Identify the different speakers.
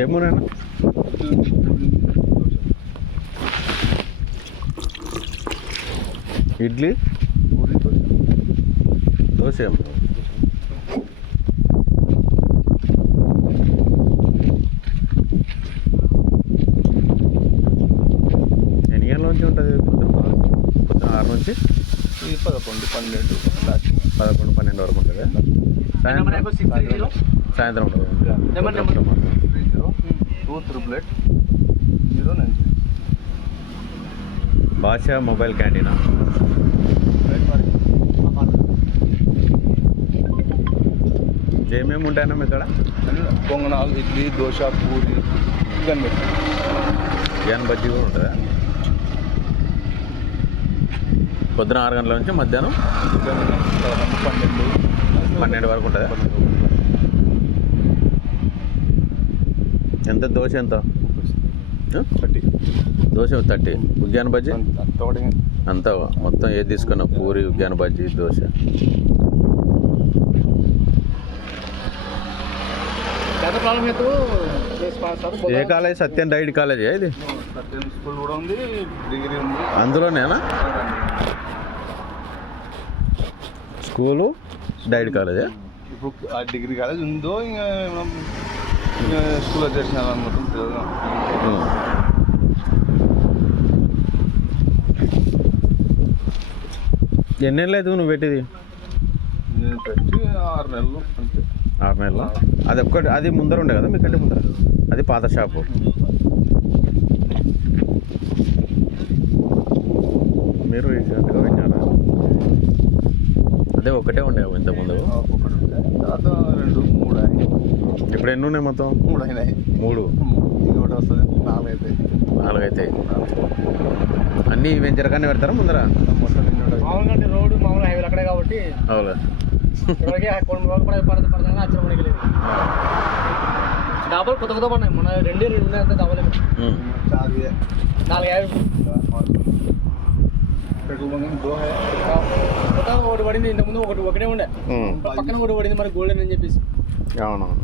Speaker 1: ఏమోనైనా ఇడ్లీ?
Speaker 2: దోశ
Speaker 1: ఎన్ని గంటల నుంచి ఉంటుంది పొద్దున పొద్దున ఆరు నుంచి?
Speaker 2: పదకొండు పన్నెండు
Speaker 1: పదకొండు పన్నెండు వరకు ఉంటుంది? సాయంత్రం? సాయంత్రం ఉంటుంది?
Speaker 2: Two triple eight zero nine
Speaker 1: భాష మొబైల్ క్యాంటీనా? ఏమేమి ఉంటాయన్నా ఇక్కడ
Speaker 2: పొంగనాలు ఇడ్లీ దోశ పూరి ఇవన్నీ
Speaker 1: బిర్యానీ. బజ్జీ కూడా ఉంటుందా? పొద్దున ఆరు గంటల నుంచి మధ్యాహ్నం?
Speaker 2: పన్నెండు.
Speaker 1: పన్నెండు వరకు ఉంటుందా? ఎంత? దోశ ఎంత?
Speaker 2: థర్టీ.
Speaker 1: దోశ థర్టీ. ఉద్యాన బజ్జీ?
Speaker 2: అంత
Speaker 1: మొత్తం ఏది తీసుకున్నా? పూరి ఉద్యాన బజ్జీ దోశ. ఏ కాలేజ్? సత్యం డైడ్ కాలేజీ ఇది?
Speaker 2: స్కూల్ కూడా ఉంది డిగ్రీ ఉంది.
Speaker 1: అందులోనేనా? స్కూలు? డైడ్ కాలేజా?
Speaker 2: ఇప్పుడు ఆ డిగ్రీ కాలేజ్ ఉందో ఇంకా స్కూల్లో చేసిన అనుకుంటాం తెలియదు
Speaker 1: ఎన్నేళ్ళు అయితే నువ్వు పెట్టింది?
Speaker 2: నేను పెట్టి ఆరు నెలలు అంతే.
Speaker 1: ఆరు నెలల? అది ఒక్కటి అది ముందర ఉండే కదా మీకంటే ముందర? అది పాత షాపు. మీరు రీసెంట్గా పెట్టినారా అదే ఒకటే ఉండే ఇంతకుముందు.
Speaker 2: ఒకటి ఉండే. తర్వాత రెండు మూడు
Speaker 1: ఇప్పుడు ఎన్ని ఉన్నాయి మొత్తం?
Speaker 2: మూడు అయినాయి.
Speaker 1: మూడు.
Speaker 2: ఇది ఒకటి వస్తుంది. నాలుగు అవుతాయి
Speaker 1: నాలుగు అయితే అన్నీ వెంచర్ కానీ పెడతారా ముందర?
Speaker 2: మొత్తం
Speaker 3: మామూలుగా రోడ్డు మామూలుగా హైవేలు అక్కడే కాబట్టి
Speaker 1: అవునా.
Speaker 3: కొన్ని రోజులు మనకి లేదు డబ్బులు కొత్త కొత్త పడినాయి. మన రెండే రెండు ఉన్నాయి అంతే.
Speaker 2: చాలు
Speaker 3: నాలుగు యాభై. ఒకటి పడింది. ఇంతకుముందు ఒకటి ఒకటే ఉండే. పక్కన ఒకటి పడింది. మరి గోల్డెన్ అని చెప్పేసి.
Speaker 1: అవునవును.